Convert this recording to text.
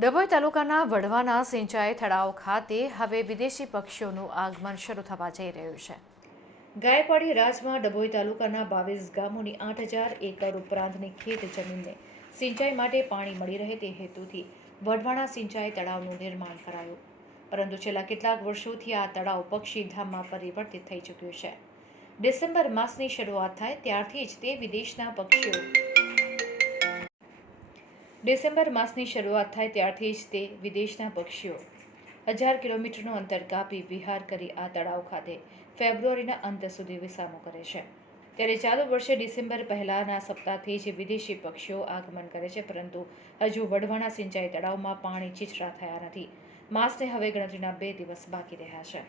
ડભોઈ તાલુકાના વઢવાના સિંચાઈ તળાવ ખાતે હવે વિદેશી પક્ષીઓનું આગમન શરૂ થવા જઈ રહ્યું છે. ગાયપાડી રાજમાં ડભોઈ તાલુકાના બાવીસ ગામોની આઠ હજાર એકર ઉપરાંતની ખેત જમીનને સિંચાઈ માટે પાણી મળી રહે તે હેતુથી વઢવાણા સિંચાઈ તળાવનું નિર્માણ કરાયું. પરંતુ છેલ્લા કેટલાક વર્ષોથી આ તળાવ પક્ષીધામમાં પરિવર્તિત થઈ ચૂક્યું છે. ડિસેમ્બર માસની શરૂઆત થાય ત્યારથી જ તે વિદેશના પક્ષીઓ. ડિસેમ્બર માસની શરૂઆત થાય ત્યારથી જ તે વિદેશના પક્ષીઓ. હજાર કિલોમીટરનું અંતર કાપી વિહાર કરી આ તળાવ ખાતે ફેબ્રુઆરીના અંત સુધી વિસામો કરે છે. ત્યારે ચાલુ વર્ષે ડિસેમ્બર પહેલાના સપ્તાહથી જ વિદેશી પક્ષીઓ આગમન કરે છે, પરંતુ હજુ વઢવાણા સિંચાઈ તળાવમાં પાણી છીછરા થયા નથી. માસને હવે ગણતરીના બે દિવસ બાકી રહ્યા છે.